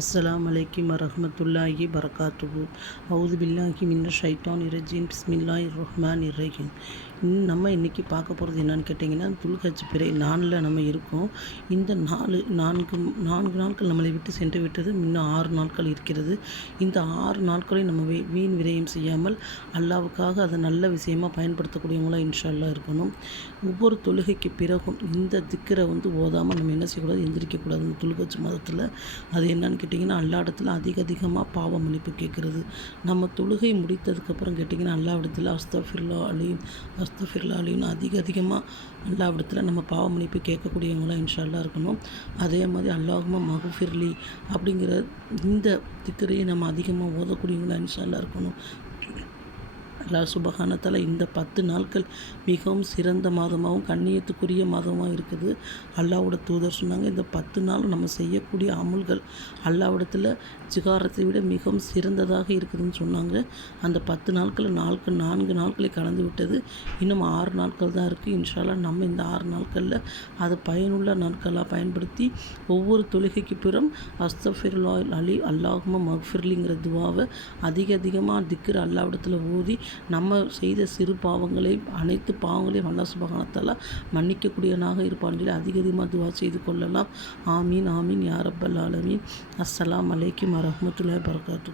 அஸ்லாம் அலைக்கும் வரமத்துல்லாஹி பரகாத்துஹு அவுது பில்லாஹி மின்ன ஷைத்தான் இரஜீம் பிஸ்மில்லாஹி ரஹ்மான் இரஹீம் இன்னும் நம்ம இன்றைக்கி பார்க்க போகிறது என்னன்னு கேட்டிங்கன்னா துல்கட்சி பிறை நாளில் நம்ம இருக்கோம். இந்த நாலு நான்கு நான்கு நாட்கள் நம்மளை விட்டு சென்று விட்டது இன்னும் ஆறு நாட்கள் இருக்கிறது. இந்த ஆறு நாட்களை நம்ம வீ வீண் விரயம் செய்யாமல் அல்லாவுக்காக அதை நல்ல விஷயமாக பயன்படுத்தக்கூடியவங்களாக இன்ஷா இருக்கணும். ஒவ்வொரு தொழுகைக்கு பிறகும் இந்த திக்கரை வந்து ஓதாமல் நம்ம என்ன செய்யக்கூடாது? எந்திரிக்கக்கூடாது. இந்த துல்கட்சி மதத்தில் அது என்னன்னு கேட்டிங்கன்னா அல்லா இடத்துல அதிக அதிகமாக பாவ மன்னிப்பு கேட்குறது. நம்ம தொழுகை முடித்ததுக்கப்புறம் கேட்டிங்கன்னா அல்லா இடத்துல அஸ்தஃபிர்லா அலியும் அஸ்தஃபிர்லா அலின்னு அதிக அதிகமாக அல்லா இடத்துல நம்ம பாவ மன்னிப்பு கேட்கக்கூடியவங்களாம் இன்ஷால்லா இருக்கணும். அதே மாதிரி அல்லாஹுமா மகுஃபிர்லி அப்படிங்கிற இந்த திக்கரையை நம்ம அதிகமாக ஓதக்கூடியவங்களாம் இன்ஷால்லா இருக்கணும். அல்லாஹ் சுபஹானத்தால் இந்த பத்து நாட்கள் மிகவும் சிறந்த மாதமாகவும் கண்ணியத்துக்குரிய மாதமாக இருக்குது. அல்லாவோட தூதர் சொன்னாங்க இந்த பத்து நாள் நம்ம செய்யக்கூடிய அமுல்கள் அல்லாவிடத்தில் ஜிகாரத்தை விட மிகவும் சிறந்ததாக இருக்குதுன்னு சொன்னாங்க. அந்த பத்து நாட்கள் நாளுக்கு நான்கு நாட்களை கடந்து விட்டது. இன்னும் ஆறு நாட்கள் தான் இருக்குது இன்ஷால்லா நம்ம இந்த ஆறு நாட்களில் அதை பயனுள்ள நாட்களாக பயன்படுத்தி ஒவ்வொரு தொழுகைக்கு பிறம் அஸ்தஃபிர்லா அலி அல்லாஹுமா மக்ஃபிர்லிங்கிற துவாவை அதிக அதிகமாக திக்கிற அல்லாவிடத்தில் ஊதி நம்ம செய்த சிறு பாவங்களை அனைத்து பாவங்களையும் அல்லா சுபகானத்தால் மன்னிக்கக்கூடியவனாக இருப்பான்னு சொல்லி அதிக அதிகமாக துவா செய்து கொள்ளலாம். ஆமீன் ஆமீன் யாரப்பல் ஆலமீன். அஸ்ஸலாம் அலைக்கும் வரமத்துல்லாய் பரகாத்து